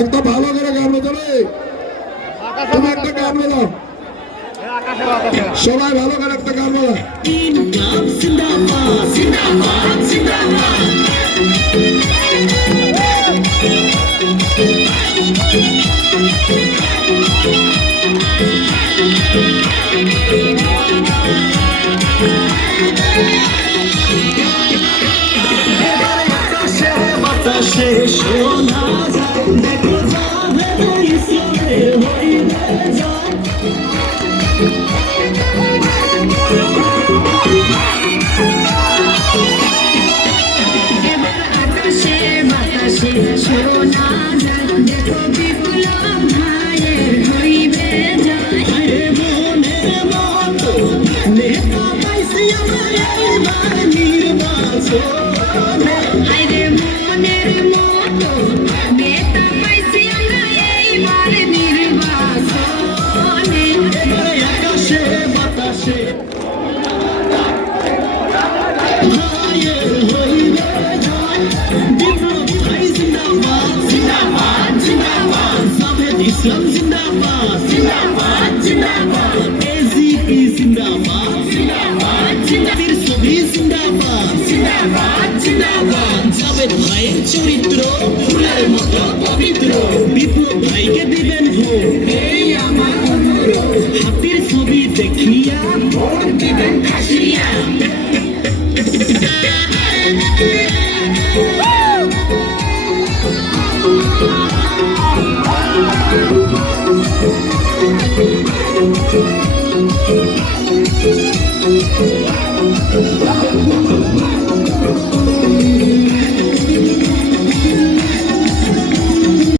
একটা ভালো করে গান বাজাবে, তুমি একটা গান বাজাও, সবাই ভালো করে একটা গান বাজা। বাতাসে শোনা যায়, দেখো যাবে ইসলামে হইবে যায়। এবার আকাশে বাতাসে শোনা যায়, দেখো বিপ্লব ভাইয়ের হইবে যায়। মনের মতো নেতা পাইছি আমরা এইবার নির্বাচনে। আরে মনের মতো নেতা পাইছি আমরা এইবার নির্বাচনে। এবার আকাশে বাতাসে ভাইয়ের হইবে জয়। বিপ্লব ভাই জিন্দাবাদ, জিন্দাবাদ, জিন্দাবাদ। জাভেদ ইসলাম জিন্দাবাদ, জিন্দাবাদ, জিন্দাবাদ। এজিপি জিন্দাবাদ, জিন্দাবাদ, জিন্দাবাদ। ছবি জিন্দাবাদ, জিন্দাবাদ, জিন্দাবাদ। জাভেদ ভাইয়ের চরিত্র ফুলের মতো পবিত্র। বিপ্লব ভাইকে দিবেন ভোট, এই আমার অনুরোধ। হাতির ছবি দেখিয়া ভোট দিবেন খাসিয়া। Woo!